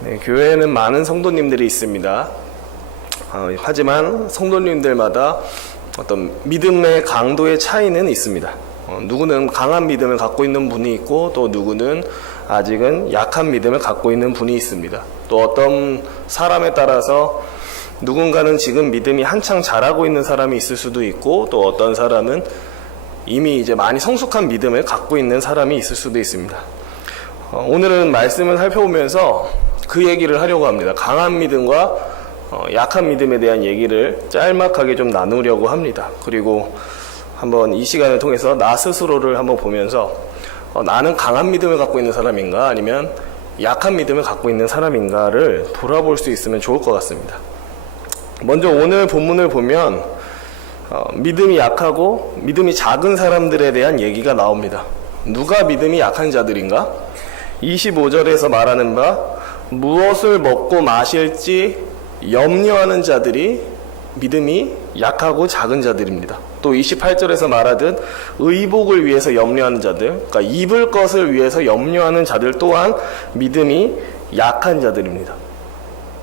네, 교회에는 많은 성도님들이 있습니다. 하지만 성도님들마다 어떤 믿음의 강도의 차이는 있습니다. 누구는 강한 믿음을 갖고 있는 분이 있고, 또 누구는 아직은 약한 믿음을 갖고 있는 분이 있습니다. 또 어떤 사람에 따라서 누군가는 지금 믿음이 한창 자라고 있는 사람이 있을 수도 있고, 또 어떤 사람은 이미 이제 많이 성숙한 믿음을 갖고 있는 사람이 있을 수도 있습니다. 오늘은 말씀을 살펴보면서 그 얘기를 하려고 합니다. 강한 믿음과 약한 믿음에 대한 얘기를 짤막하게 좀 나누려고 합니다. 그리고 한번 이 시간을 통해서 나 스스로를 한번 보면서 나는 강한 믿음을 갖고 있는 사람인가, 아니면 약한 믿음을 갖고 있는 사람인가를 돌아볼 수 있으면 좋을 것 같습니다. 먼저 오늘 본문을 보면 믿음이 약하고 믿음이 작은 사람들에 대한 얘기가 나옵니다. 누가 믿음이 약한 자들인가? 25절에서 말하는 바 무엇을 먹고 마실지 염려하는 자들이 믿음이 약하고 작은 자들입니다. 또 28절에서 말하듯 의복을 위해서 염려하는 자들, 그러니까 입을 것을 위해서 염려하는 자들 또한 믿음이 약한 자들입니다.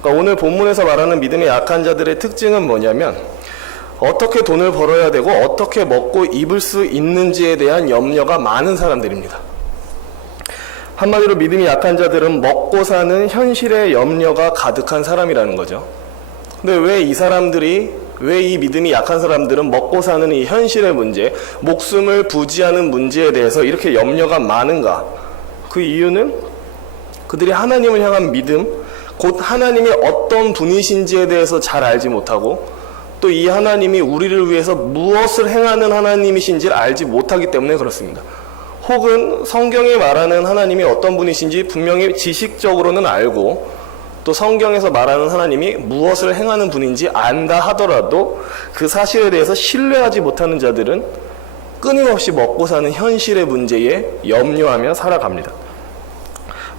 그러니까 오늘 본문에서 말하는 믿음이 약한 자들의 특징은 뭐냐면, 어떻게 돈을 벌어야 되고 어떻게 먹고 입을 수 있는지에 대한 염려가 많은 사람들입니다. 한마디로 믿음이 약한 자들은 먹고 사는 현실의 염려가 가득한 사람이라는 거죠. 근데 왜 이 믿음이 약한 사람들은 먹고 사는 이 현실의 문제, 목숨을 부지하는 문제에 대해서 이렇게 염려가 많은가? 그 이유는 그들이 하나님을 향한 믿음, 곧 하나님이 어떤 분이신지에 대해서 잘 알지 못하고, 또 이 하나님이 우리를 위해서 무엇을 행하는 하나님이신지를 알지 못하기 때문에 그렇습니다. 혹은 성경이 말하는 하나님이 어떤 분이신지 분명히 지식적으로는 알고, 또 성경에서 말하는 하나님이 무엇을 행하는 분인지 안다 하더라도 그 사실에 대해서 신뢰하지 못하는 자들은 끊임없이 먹고 사는 현실의 문제에 염려하며 살아갑니다.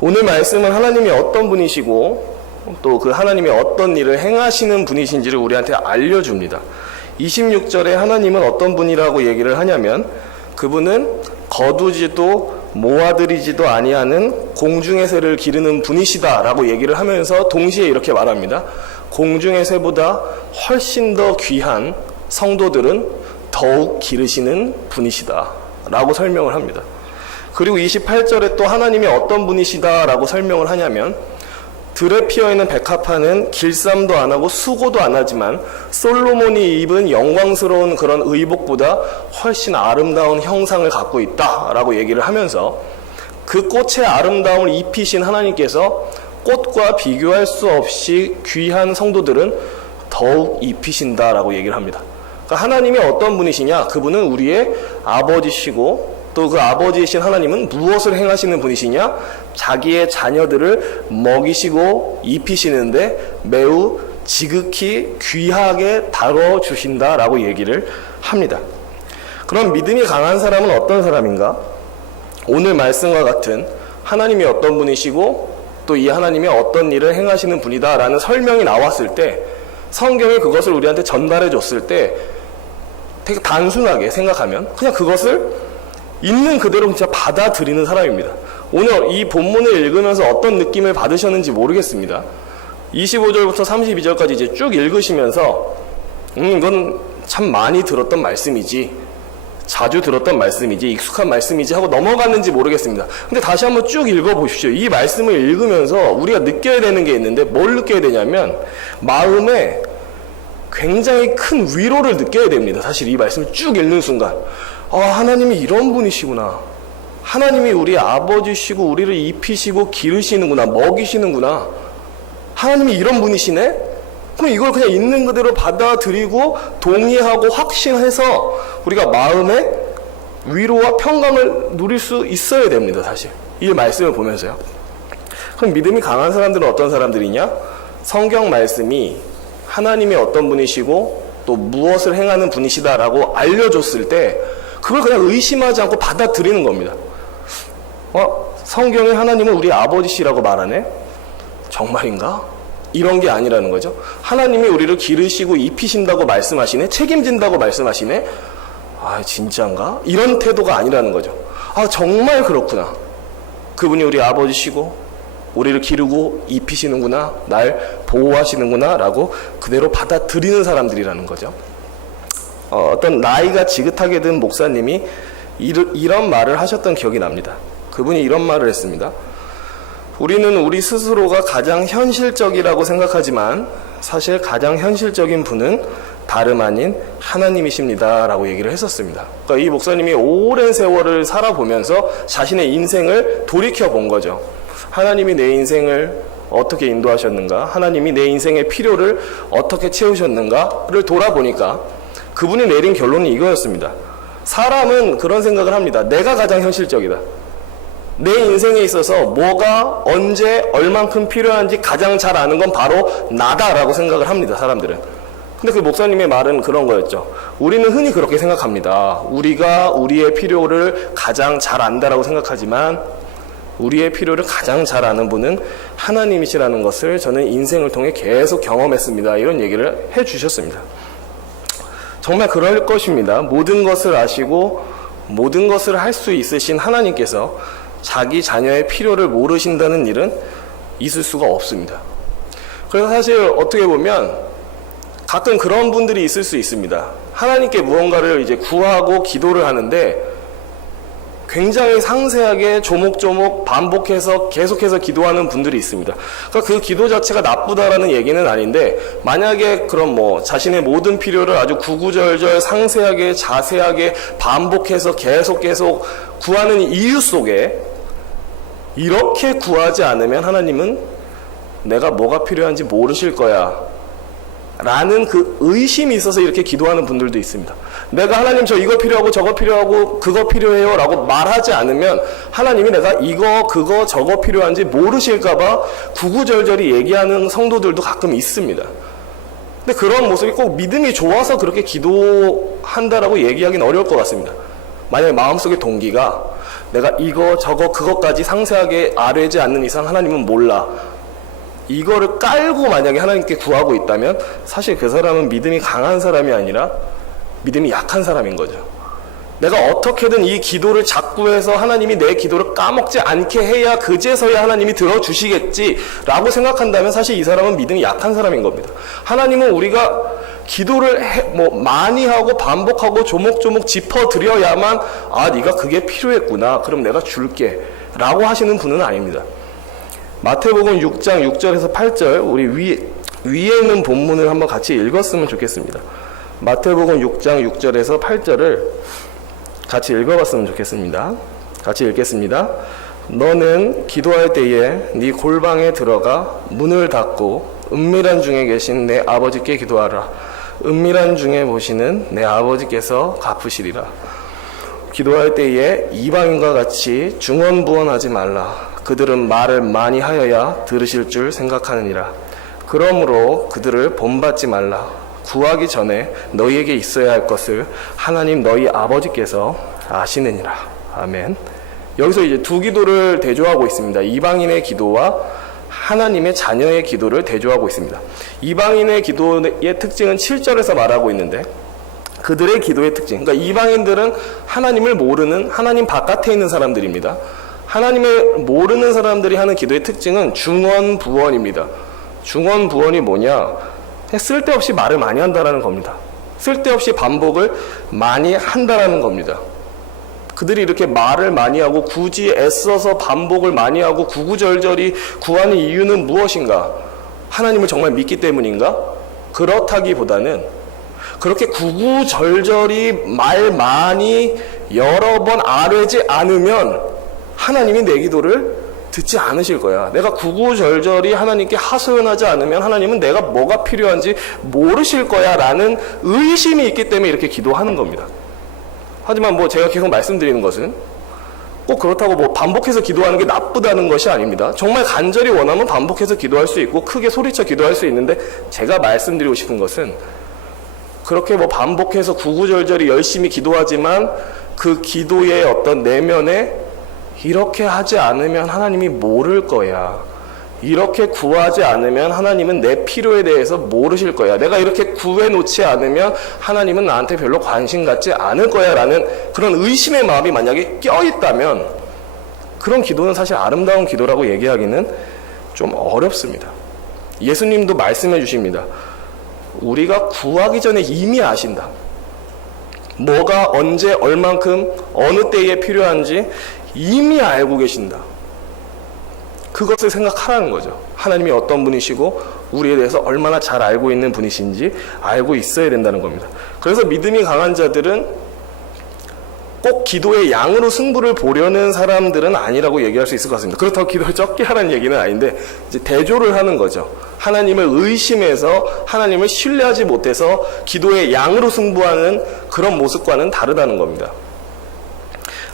오늘 말씀은 하나님이 어떤 분이시고 또 그 하나님이 어떤 일을 행하시는 분이신지를 우리한테 알려줍니다. 26절에 하나님은 어떤 분이라고 얘기를 하냐면, 그분은 거두지도 모아들이지도 아니하는 공중의 새를 기르는 분이시다 라고 얘기를 하면서 동시에 이렇게 말합니다. 공중의 새보다 훨씬 더 귀한 성도들은 더욱 기르시는 분이시다 라고 설명을 합니다. 그리고 28절에 또 하나님이 어떤 분이시다 라고 설명을 하냐면, 들에 피어있는 백합화는 길쌈도 안 하고 수고도 안 하지만 솔로몬이 입은 영광스러운 그런 의복보다 훨씬 아름다운 형상을 갖고 있다 라고 얘기를 하면서, 그 꽃의 아름다움을 입히신 하나님께서 꽃과 비교할 수 없이 귀한 성도들은 더욱 입히신다 라고 얘기를 합니다. 그러니까 하나님이 어떤 분이시냐? 그분은 우리의 아버지시고, 또 그 아버지이신 하나님은 무엇을 행하시는 분이시냐? 자기의 자녀들을 먹이시고 입히시는데 매우 지극히 귀하게 다뤄주신다라고 얘기를 합니다. 그럼 믿음이 강한 사람은 어떤 사람인가? 오늘 말씀과 같은 하나님이 어떤 분이시고 또 이 하나님이 어떤 일을 행하시는 분이다라는 설명이 나왔을 때, 성경이 그것을 우리한테 전달해 줬을 때 되게 단순하게 생각하면 그냥 그것을 있는 그대로 진짜 받아들이는 사람입니다. 오늘 이 본문을 읽으면서 어떤 느낌을 받으셨는지 모르겠습니다. 25절부터 32절까지 이제 쭉 읽으시면서 이건 참 많이 들었던 말씀이지, 자주 들었던 말씀이지, 익숙한 말씀이지 하고 넘어갔는지 모르겠습니다. 근데 다시 한번 쭉 읽어보십시오. 이 말씀을 읽으면서 우리가 느껴야 되는 게 있는데, 뭘 느껴야 되냐면 마음에 굉장히 큰 위로를 느껴야 됩니다. 사실 이 말씀을 쭉 읽는 순간, 하나님이 이런 분이시구나, 하나님이 우리 아버지시고 우리를 입히시고 기르시는구나, 먹이시는구나, 하나님이 이런 분이시네? 그럼 이걸 그냥 있는 그대로 받아들이고 동의하고 확신해서 우리가 마음에 위로와 평강을 누릴 수 있어야 됩니다. 사실 이 말씀을 보면서요. 그럼 믿음이 강한 사람들은 어떤 사람들이냐? 성경 말씀이 하나님이 어떤 분이시고 또 무엇을 행하는 분이시다라고 알려줬을 때 그걸 그냥 의심하지 않고 받아들이는 겁니다. 성경에 하나님은 우리 아버지시라고 말하네? 정말인가? 이런 게 아니라는 거죠. 하나님이 우리를 기르시고 입히신다고 말씀하시네? 책임진다고 말씀하시네? 진짜인가? 이런 태도가 아니라는 거죠. 정말 그렇구나. 그분이 우리 아버지시고 우리를 기르고 입히시는구나, 날 보호하시는구나 라고 그대로 받아들이는 사람들이라는 거죠. 어떤 나이가 지긋하게 든 목사님이 이런 말을 하셨던 기억이 납니다. 그분이 이런 말을 했습니다. 우리는 우리 스스로가 가장 현실적이라고 생각하지만 사실 가장 현실적인 분은 다름 아닌 하나님이십니다 라고 얘기를 했었습니다. 그러니까 이 목사님이 오랜 세월을 살아보면서 자신의 인생을 돌이켜 본 거죠. 하나님이 내 인생을 어떻게 인도하셨는가, 하나님이 내 인생의 필요를 어떻게 채우셨는가를 돌아보니까 그분이 내린 결론이 이거였습니다. 사람은 그런 생각을 합니다. 내가 가장 현실적이다. 내 인생에 있어서 뭐가 언제 얼만큼 필요한지 가장 잘 아는 건 바로 나다라고 생각을 합니다. 사람들은. 근데 그 목사님의 말은 그런 거였죠. 우리는 흔히 그렇게 생각합니다. 우리가 우리의 필요를 가장 잘 안다라고 생각하지만 우리의 필요를 가장 잘 아는 분은 하나님이시라는 것을 저는 인생을 통해 계속 경험했습니다. 이런 얘기를 해주셨습니다. 정말 그럴 것입니다. 모든 것을 아시고 모든 것을 할 수 있으신 하나님께서 자기 자녀의 필요를 모르신다는 일은 있을 수가 없습니다. 그래서 사실 어떻게 보면 가끔 그런 분들이 있을 수 있습니다. 하나님께 무언가를 이제 구하고 기도를 하는데 굉장히 상세하게 조목조목 반복해서 계속해서 기도하는 분들이 있습니다. 그러니까 그 기도 자체가 나쁘다라는 얘기는 아닌데, 만약에 그럼 뭐 자신의 모든 필요를 아주 구구절절 상세하게 자세하게 반복해서 계속 구하는 이유 속에 이렇게 구하지 않으면 하나님은 내가 뭐가 필요한지 모르실 거야 라는 그 의심이 있어서 이렇게 기도하는 분들도 있습니다. 내가 하나님 저 이거 필요하고 저거 필요하고 그거 필요해요 라고 말하지 않으면 하나님이 내가 이거 그거 저거 필요한지 모르실까봐 구구절절히 얘기하는 성도들도 가끔 있습니다. 근데 그런 모습이 꼭 믿음이 좋아서 그렇게 기도한다라고 얘기하기는 어려울 것 같습니다. 만약에 마음속의 동기가 내가 이거 저거 그것까지 상세하게 아뢰지 않는 이상 하나님은 몰라, 이거를 깔고 만약에 하나님께 구하고 있다면 사실 그 사람은 믿음이 강한 사람이 아니라 믿음이 약한 사람인 거죠. 내가 어떻게든 이 기도를 자꾸 해서 하나님이 내 기도를 까먹지 않게 해야 그제서야 하나님이 들어주시겠지 라고 생각한다면 사실 이 사람은 믿음이 약한 사람인 겁니다. 하나님은 우리가 기도를 많이 하고 반복하고 조목조목 짚어드려야만 네가 그게 필요했구나, 그럼 내가 줄게 라고 하시는 분은 아닙니다. 마태복음 6장 6절에서 8절 우리 위에 있는 본문을 한번 같이 읽었으면 좋겠습니다. 마태복음 6장 6절에서 8절을 같이 읽어봤으면 좋겠습니다. 같이 읽겠습니다. 너는 기도할 때에 네 골방에 들어가 문을 닫고 은밀한 중에 계신 내 아버지께 기도하라. 은밀한 중에 보시는 내 아버지께서 갚으시리라. 기도할 때에 이방인과 같이 중언부언하지 말라. 그들은 말을 많이 하여야 들으실 줄 생각하느니라. 그러므로 그들을 본받지 말라. 구하기 전에 너희에게 있어야 할 것을 하나님 너희 아버지께서 아시느니라. 아멘. 여기서 이제 두 기도를 대조하고 있습니다. 이방인의 기도와 하나님의 자녀의 기도를 대조하고 있습니다. 이방인의 기도의 특징은 7절에서 말하고 있는데, 그들의 기도의 특징, 그러니까 이방인들은 하나님을 모르는, 하나님 바깥에 있는 사람들입니다. 하나님을 모르는 사람들이 하는 기도의 특징은 중언부언입니다. 중언부언이 뭐냐? 쓸데없이 말을 많이 한다라는 겁니다. 쓸데없이 반복을 많이 한다라는 겁니다. 그들이 이렇게 말을 많이 하고 굳이 애써서 반복을 많이 하고 구구절절히 구하는 이유는 무엇인가? 하나님을 정말 믿기 때문인가? 그렇다기보다는 그렇게 구구절절히 말 많이 여러 번 아뢰지 않으면 하나님이 내 기도를 듣지 않으실 거야. 내가 구구절절히 하나님께 하소연하지 않으면 하나님은 내가 뭐가 필요한지 모르실 거야 라는 의심이 있기 때문에 이렇게 기도하는 겁니다. 하지만 제가 계속 말씀드리는 것은 꼭 그렇다고 반복해서 기도하는 게 나쁘다는 것이 아닙니다. 정말 간절히 원하면 반복해서 기도할 수 있고 크게 소리쳐 기도할 수 있는데, 제가 말씀드리고 싶은 것은 그렇게 반복해서 구구절절히 열심히 기도하지만 그 기도의 어떤 내면에 이렇게 하지 않으면 하나님이 모를 거야, 이렇게 구하지 않으면 하나님은 내 필요에 대해서 모르실 거야, 내가 이렇게 구해놓지 않으면 하나님은 나한테 별로 관심 갖지 않을 거야 라는 그런 의심의 마음이 만약에 껴있다면 그런 기도는 사실 아름다운 기도라고 얘기하기는 좀 어렵습니다. 예수님도 말씀해 주십니다. 우리가 구하기 전에 이미 아신다. 뭐가 언제 얼만큼 어느 때에 필요한지 이미 알고 계신다. 그것을 생각하라는 거죠. 하나님이 어떤 분이시고 우리에 대해서 얼마나 잘 알고 있는 분이신지 알고 있어야 된다는 겁니다. 그래서 믿음이 강한 자들은 꼭 기도의 양으로 승부를 보려는 사람들은 아니라고 얘기할 수 있을 것 같습니다. 그렇다고 기도를 적게 하라는 얘기는 아닌데 이제 대조를 하는 거죠. 하나님을 의심해서 하나님을 신뢰하지 못해서 기도의 양으로 승부하는 그런 모습과는 다르다는 겁니다.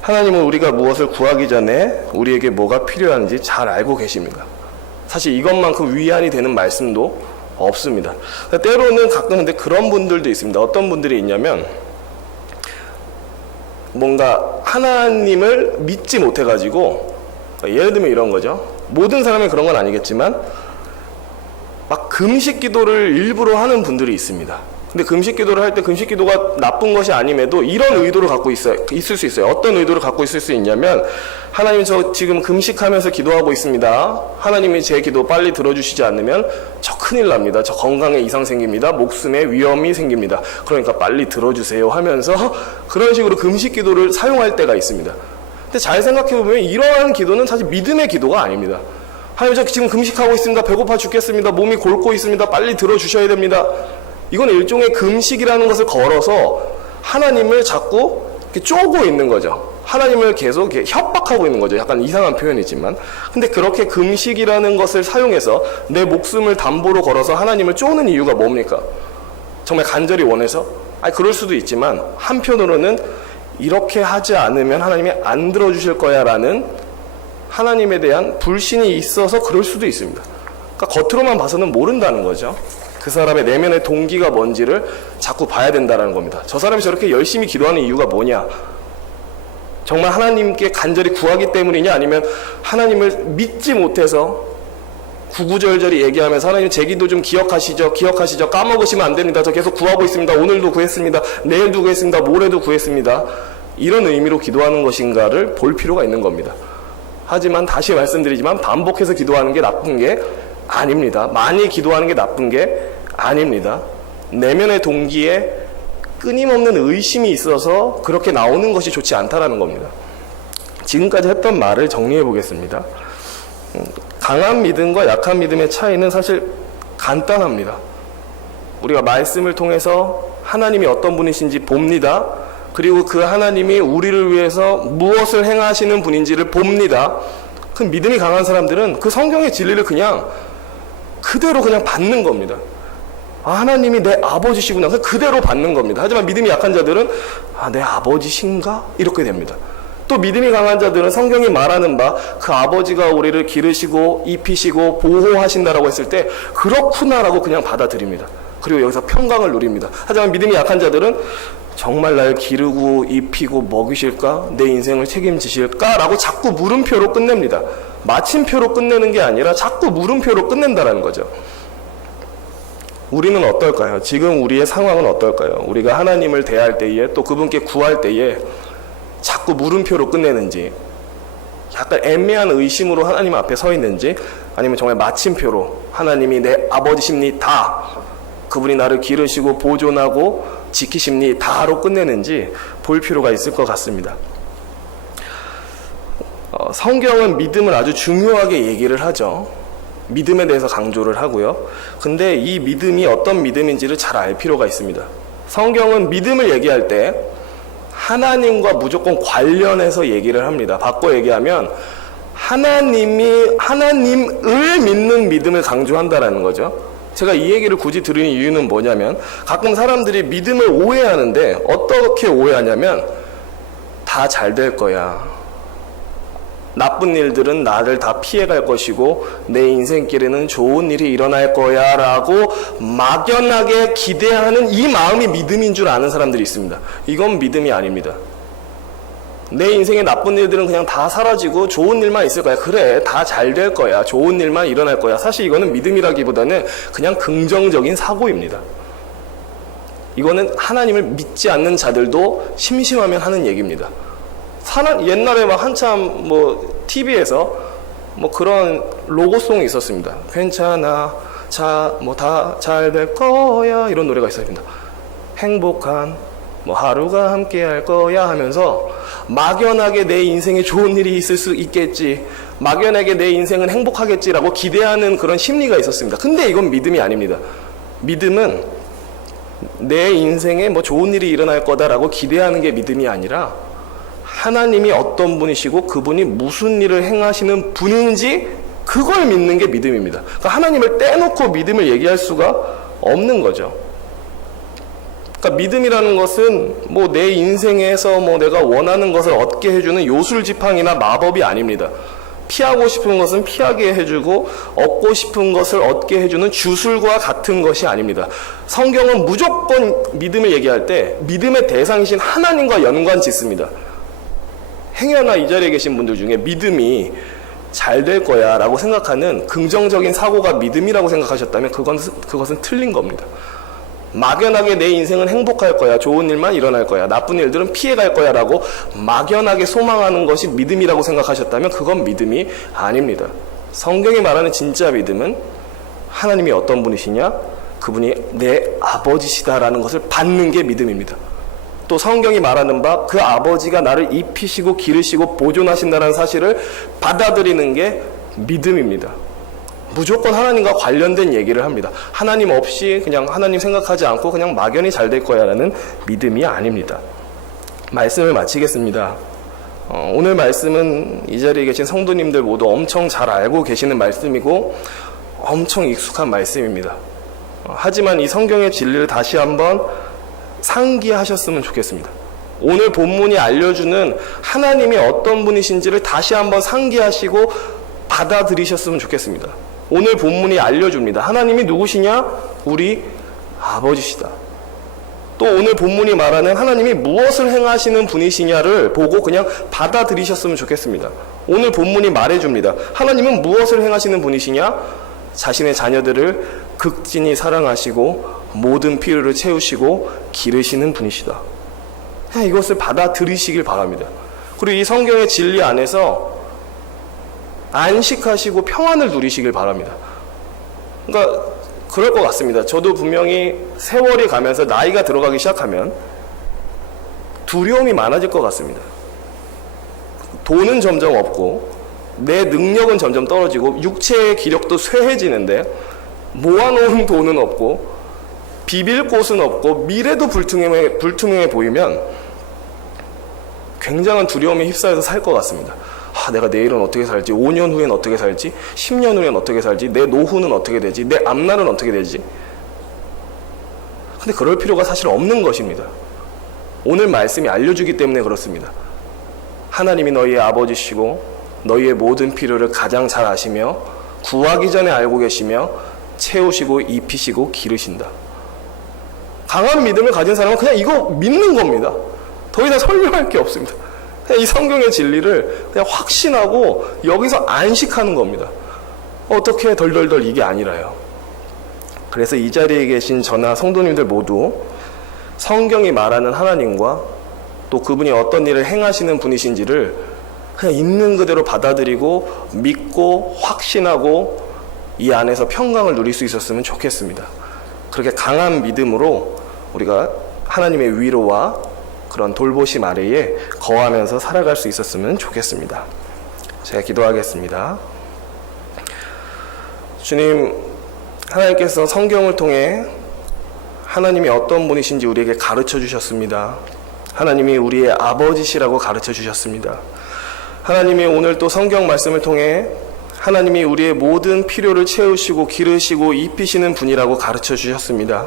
하나님은 우리가 무엇을 구하기 전에 우리에게 뭐가 필요한지 잘 알고 계십니다. 사실 이것만큼 위안이 되는 말씀도 없습니다. 때로는 가끔 근데 그런 분들도 있습니다. 어떤 분들이 있냐면 뭔가 하나님을 믿지 못해가지고, 예를 들면 이런 거죠. 모든 사람이 그런 건 아니겠지만 막 금식 기도를 일부러 하는 분들이 있습니다. 근데 금식 기도를 할 때 금식 기도가 나쁜 것이 아님에도 이런 의도를 갖고 있을 수 있어요. 어떤 의도를 갖고 있을 수 있냐면, 하나님 저 지금 금식하면서 기도하고 있습니다. 하나님이 제 기도 빨리 들어주시지 않으면 저 큰일 납니다. 저 건강에 이상 생깁니다. 목숨에 위험이 생깁니다. 그러니까 빨리 들어주세요 하면서 그런 식으로 금식 기도를 사용할 때가 있습니다. 근데 잘 생각해보면 이러한 기도는 사실 믿음의 기도가 아닙니다. 하나님 저 지금 금식하고 있습니다. 배고파 죽겠습니다. 몸이 골고 있습니다. 빨리 들어주셔야 됩니다. 이건 일종의 금식이라는 것을 걸어서 하나님을 자꾸 이렇게 쪼고 있는 거죠. 하나님을 계속 이렇게 협박하고 있는 거죠. 약간 이상한 표현이지만. 근데 그렇게 금식이라는 것을 사용해서 내 목숨을 담보로 걸어서 하나님을 쪼는 이유가 뭡니까? 정말 간절히 원해서? 아니, 그럴 수도 있지만 한편으로는 이렇게 하지 않으면 하나님이 안 들어주실 거야 라는 하나님에 대한 불신이 있어서 그럴 수도 있습니다. 그러니까 겉으로만 봐서는 모른다는 거죠. 그 사람의 내면의 동기가 뭔지를 자꾸 봐야 된다는 겁니다. 저 사람이 저렇게 열심히 기도하는 이유가 뭐냐? 정말 하나님께 간절히 구하기 때문이냐? 아니면 하나님을 믿지 못해서 구구절절히 얘기하면서 하나님 제 기도 좀 기억하시죠? 까먹으시면 안 됩니다. 저 계속 구하고 있습니다. 오늘도 구했습니다. 내일도 구했습니다. 모레도 구했습니다. 이런 의미로 기도하는 것인가를 볼 필요가 있는 겁니다. 하지만 다시 말씀드리지만 반복해서 기도하는 게 나쁜 게 아닙니다. 많이 기도하는 게 나쁜 게 아닙니다. 내면의 동기에 끊임없는 의심이 있어서 그렇게 나오는 것이 좋지 않다라는 겁니다. 지금까지 했던 말을 정리해 보겠습니다. 강한 믿음과 약한 믿음의 차이는 사실 간단합니다. 우리가 말씀을 통해서 하나님이 어떤 분이신지 봅니다. 그리고 그 하나님이 우리를 위해서 무엇을 행하시는 분인지를 봅니다. 그 믿음이 강한 사람들은 그 성경의 진리를 그대로 받는 겁니다. 아, 하나님이 내 아버지시구나. 그대로 받는 겁니다. 하지만 믿음이 약한 자들은 내 아버지신가? 이렇게 됩니다. 또 믿음이 강한 자들은 성경이 말하는 바 그 아버지가 우리를 기르시고 입히시고 보호하신다라고 했을 때 그렇구나라고 그냥 받아들입니다. 그리고 여기서 평강을 누립니다. 하지만 믿음이 약한 자들은 정말 날 기르고 입히고 먹이실까? 내 인생을 책임지실까? 라고 자꾸 물음표로 끝냅니다. 마침표로 끝내는 게 아니라 자꾸 물음표로 끝낸다는 거죠. 우리는 어떨까요? 지금 우리의 상황은 어떨까요? 우리가 하나님을 대할 때에 또 그분께 구할 때에 자꾸 물음표로 끝내는지, 약간 애매한 의심으로 하나님 앞에 서 있는지, 아니면 정말 마침표로 하나님이 내 아버지십니다, 그분이 나를 기르시고 보존하고 지키십니다로 끝내는지 볼 필요가 있을 것 같습니다. 성경은 믿음을 아주 중요하게 얘기를 하죠. 믿음에 대해서 강조를 하고요. 근데 이 믿음이 어떤 믿음인지를 잘 알 필요가 있습니다. 성경은 믿음을 얘기할 때 하나님과 무조건 관련해서 얘기를 합니다. 바꿔 얘기하면 하나님을 믿는 믿음을 강조한다라는 거죠. 제가 이 얘기를 굳이 들은 이유는 뭐냐면, 가끔 사람들이 믿음을 오해하는데 어떻게 오해하냐면 다 잘 될 거야, 나쁜 일들은 나를 다 피해갈 것이고 내 인생길에는 좋은 일이 일어날 거야 라고 막연하게 기대하는 이 마음이 믿음인 줄 아는 사람들이 있습니다. 이건 믿음이 아닙니다. 내 인생에 나쁜 일들은 그냥 다 사라지고 좋은 일만 있을 거야. 그래, 다 잘 될 거야. 좋은 일만 일어날 거야. 사실 이거는 믿음이라기보다는 그냥 긍정적인 사고입니다. 이거는 하나님을 믿지 않는 자들도 심심하면 하는 얘기입니다. 옛날에 막 한참 TV에서 뭐 그런 로고송이 있었습니다. 괜찮아, 뭐 다 잘 될 거야, 이런 노래가 있었습니다. 행복한 뭐 하루가 함께 할 거야 하면서 막연하게 내 인생에 좋은 일이 있을 수 있겠지, 막연하게 내 인생은 행복하겠지라고 기대하는 그런 심리가 있었습니다. 근데 이건 믿음이 아닙니다. 믿음은 내 인생에 뭐 좋은 일이 일어날 거다라고 기대하는 게 믿음이 아니라 하나님이 어떤 분이시고 그분이 무슨 일을 행하시는 분인지 그걸 믿는 게 믿음입니다. 그러니까 하나님을 떼놓고 믿음을 얘기할 수가 없는 거죠. 그러니까 믿음이라는 것은 뭐 내 인생에서 뭐 내가 원하는 것을 얻게 해주는 요술지팡이나 마법이 아닙니다. 피하고 싶은 것은 피하게 해주고 얻고 싶은 것을 얻게 해주는 주술과 같은 것이 아닙니다. 성경은 무조건 믿음을 얘기할 때 믿음의 대상이신 하나님과 연관 짓습니다. 행여나 이 자리에 계신 분들 중에 믿음이 잘 될 거야 라고 생각하는 긍정적인 사고가 믿음이라고 생각하셨다면 그것은 틀린 겁니다. 막연하게 내 인생은 행복할 거야, 좋은 일만 일어날 거야, 나쁜 일들은 피해갈 거야 라고 막연하게 소망하는 것이 믿음이라고 생각하셨다면 그건 믿음이 아닙니다. 성경이 말하는 진짜 믿음은 하나님이 어떤 분이시냐, 그분이 내 아버지시다라는 것을 받는 게 믿음입니다. 또 성경이 말하는 바 그 아버지가 나를 입히시고 기르시고 보존하신다는 사실을 받아들이는 게 믿음입니다. 무조건 하나님과 관련된 얘기를 합니다. 하나님 없이 그냥 하나님 생각하지 않고 그냥 막연히 잘 될 거야 라는 믿음이 아닙니다. 말씀을 마치겠습니다. 오늘 말씀은 이 자리에 계신 성도님들 모두 엄청 잘 알고 계시는 말씀이고 엄청 익숙한 말씀입니다. 하지만 이 성경의 진리를 다시 한번 상기하셨으면 좋겠습니다. 오늘 본문이 알려주는 하나님이 어떤 분이신지를 다시 한번 상기하시고 받아들이셨으면 좋겠습니다. 오늘 본문이 알려줍니다. 하나님이 누구시냐? 우리 아버지시다. 또 오늘 본문이 말하는 하나님이 무엇을 행하시는 분이시냐를 보고 그냥 받아들이셨으면 좋겠습니다. 오늘 본문이 말해줍니다. 하나님은 무엇을 행하시는 분이시냐? 자신의 자녀들을 극진히 사랑하시고 모든 필요를 채우시고 기르시는 분이시다. 이것을 받아들이시길 바랍니다. 그리고 이 성경의 진리 안에서 안식하시고 평안을 누리시길 바랍니다. 그러니까 그럴 것 같습니다. 저도 분명히 세월이 가면서 나이가 들어가기 시작하면 두려움이 많아질 것 같습니다. 돈은 점점 없고 내 능력은 점점 떨어지고 육체의 기력도 쇠해지는데 모아놓은 돈은 없고 비빌 곳은 없고 미래도 불투명해 보이면 굉장한 두려움에 휩싸여서 살 것 같습니다. 내가 내일은 어떻게 살지, 5년 후엔 어떻게 살지, 10년 후엔 어떻게 살지, 내 노후는 어떻게 되지, 내 앞날은 어떻게 되지. 근데 그럴 필요가 사실 없는 것입니다. 오늘 말씀이 알려주기 때문에 그렇습니다. 하나님이 너희의 아버지시고 너희의 모든 필요를 가장 잘 아시며 구하기 전에 알고 계시며 채우시고 입히시고 기르신다. 강한 믿음을 가진 사람은 그냥 이거 믿는 겁니다. 더 이상 설명할 게 없습니다. 그냥 이 성경의 진리를 그냥 확신하고 여기서 안식하는 겁니다. 어떻게 덜덜덜 이게 아니라요. 그래서 이 자리에 계신 저나 성도님들 모두 성경이 말하는 하나님과 또 그분이 어떤 일을 행하시는 분이신지를 그냥 있는 그대로 받아들이고 믿고 확신하고 이 안에서 평강을 누릴 수 있었으면 좋겠습니다. 그렇게 강한 믿음으로 우리가 하나님의 위로와 그런 돌보심 아래에 거하면서 살아갈 수 있었으면 좋겠습니다. 제가 기도하겠습니다. 주님, 하나님께서 성경을 통해 하나님이 어떤 분이신지 우리에게 가르쳐 주셨습니다. 하나님이 우리의 아버지시라고 가르쳐 주셨습니다. 하나님이 오늘 또 성경 말씀을 통해 하나님이 우리의 모든 필요를 채우시고 기르시고 입히시는 분이라고 가르쳐 주셨습니다.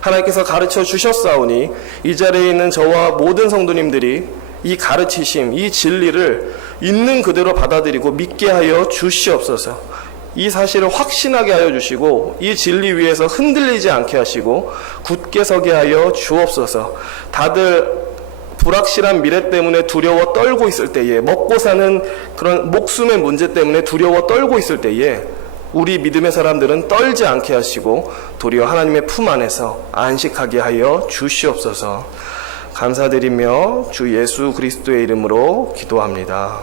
하나님께서 가르쳐 주셨사오니 이 자리에 있는 저와 모든 성도님들이 이 가르치심, 이 진리를 있는 그대로 받아들이고 믿게 하여 주시옵소서. 이 사실을 확신하게 하여 주시고 이 진리 위에서 흔들리지 않게 하시고 굳게 서게 하여 주옵소서. 다들 불확실한 미래 때문에 두려워 떨고 있을 때에, 먹고 사는 그런 목숨의 문제 때문에 두려워 떨고 있을 때에 우리 믿음의 사람들은 떨지 않게 하시고 도리어 하나님의 품 안에서 안식하게 하여 주시옵소서. 감사드리며 주 예수 그리스도의 이름으로 기도합니다.